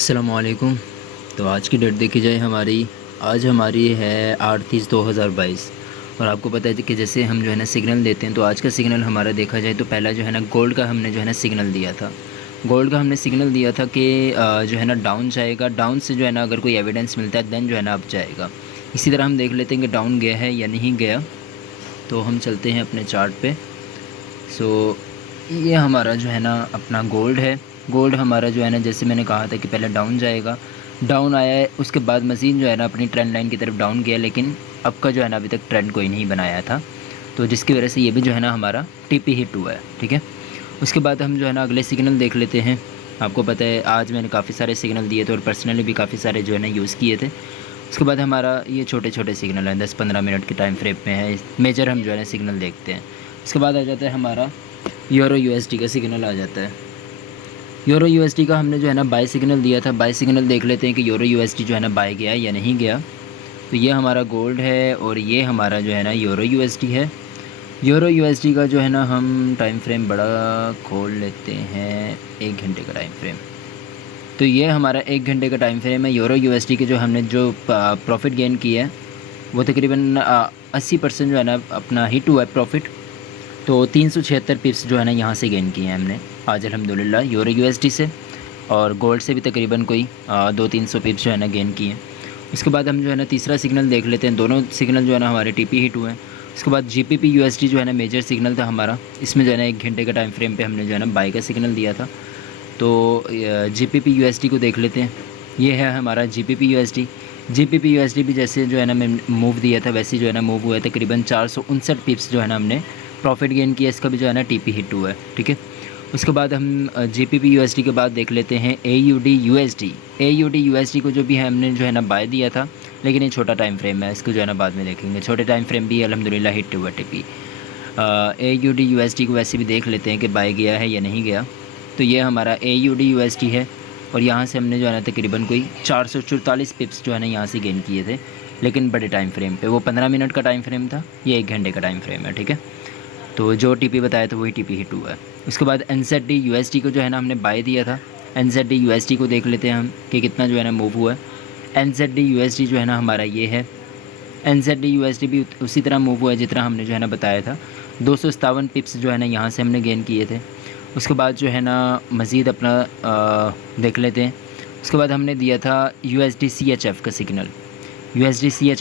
अस्सलामुअलैकुम। तो आज की डेट देखी जाए आज हमारी है 8/30/2022। और आपको पता है कि जैसे हम जो है ना सिग्नल देते हैं, तो आज का सिग्नल हमारा देखा जाए तो पहला जो है ना गोल्ड का हमने जो है ना सिग्नल दिया था। गोल्ड का हमने सिग्नल दिया था कि जो है ना डाउन जाएगा, डाउन से जो है ना अगर कोई एविडेंस मिलता है देन जो है ना अप जाएगा। इसी तरह हम देख लेते हैं कि डाउन गया है या नहीं गया। तो हम चलते हैं अपने चार्ट पे। सो ये हमारा जो है ना अपना गोल्ड है। गोल्ड हमारा जो है ना, जैसे मैंने कहा था कि पहले डाउन जाएगा, डाउन आया है, उसके बाद मज़ीद जो है ना अपनी ट्रेंड लाइन की तरफ डाउन गया, लेकिन अब का जो है ना अभी तक ट्रेंड कोई नहीं बनाया था। तो जिसकी वजह से ये भी जो है ना हमारा टीपी हिट हुआ है। ठीक है, उसके बाद हम जो है ना अगले सिग्नल देख लेते हैं। आपको पता है आज मैंने काफ़ी सारे सिग्नल दिए थे और पर्सनली भी काफ़ी सारे जो है ना यूज़ किए थे। उसके बाद हमारा ये छोटे छोटे सिग्नल हैं, 10-15 मिनट के टाइम फ्रेम में है। मेजर हम जो है ना सिग्नल देखते हैं। उसके बाद आ जाता है हमारा यूरो यूएसडी का सिग्नल आ जाता है। यूरो यूएसडी का हमने जो है ना बाय सिग्नल दिया था। बाय सिग्नल देख लेते हैं कि यूरो यूएसडी जो है ना बाय गया या नहीं गया। तो ये हमारा गोल्ड है और ये हमारा जो है ना यूरो यूएसडी है। यूरो यूएसडी का जो है ना हम टाइम फ्रेम बड़ा खोल लेते हैं, 1 घंटे का टाइम फ्रेम। तो ये हमारा 1 घंटे का टाइम फ्रेम है। यूरो यूएसडी के जो हमने जो प्रॉफिट गेन किया है वो तकरीबन 80% जो है ना अपना हिट हुआ है प्रॉफिट। तो 376 पिप्स जो है ना यहाँ से गेन किए हैं हमने आज अल्हम्दुलिल्लाह यूरो यूएसडी से। और गोल्ड से भी तकरीबन कोई 200-300 पिप्स जो है ना गेन किए हैं। उसके बाद हम जो है ना तीसरा सिग्नल देख लेते हैं। दोनों सिग्नल जो है ना हमारे टीपी हिट हुए हैं। उसके बाद जीपीपी यूएसडी जो है ना मेजर सिग्नल था हमारा। इसमें जो है ना 1 घंटे का टाइम फ्रेम पे हमने जो है ना बाई का सिग्नल दिया था। तो जीपीपी यूएसडी को देख लेते हैं। ये है हमारा जीपीपी यूएसडी। जीपीपी यूएसडी भी जैसे जो है ना मैं मूव दिया था वैसे जो है ना मूव हुआ है। तकरीबन 459 पिप्स जो है ना हमने प्रॉफिट गेन किया। इसका भी जो है ना टीपी हिट हुआ है। ठीक है, उसके बाद हम जीपीपी यूएसडी के बाद देख लेते हैं एयूडी यूएसडी। एयूडी यूएसडी को जो भी है हमने जो है ना बाय दिया था, लेकिन ये छोटा टाइम फ्रेम है, इसको जो है ना बाद में देखेंगे। छोटे टाइम फ्रेम भी अल्हम्दुलिल्लाह हिट हुआ टीपी। एयूडी यूएसडी को वैसे भी देख लेते हैं कि बाय गया है या नहीं गया। तो ये हमारा एयूडी यूएसडी है और यहाँ से हमने जो है ना तकरीबन कोई 444 पिप्स जो है ना यहाँ से गेन किए थे, लेकिन बड़े टाइम फ्रेम पे। वो 15 मिनट का टाइम फ्रेम था, ये 1 घंटे का टाइम फ्रेम है। ठीक है, तो जो टीपी बताया था वही टीपी हिट हुआ है। उसके बाद एनजेडी यूएसडी को जो है ना हमने बाय दिया था। एनजेडी यूएसडी को देख लेते हैं हम कि कितना जो है ना मूव हुआ है। एनजेडी यूएसडी जो है ना हमारा ये है। एनजेडी यूएसडी भी उसी तरह मूव हुआ है जितना हमने जो है ना बताया था। 257 पिप्स जो है ना यहाँ से हमने गेन किए थे। उसके बाद जो है ना मज़ीद अपना देख लेते हैं। उसके बाद हमने दिया था यूएसडी CHF का सिग्नल। USD CHF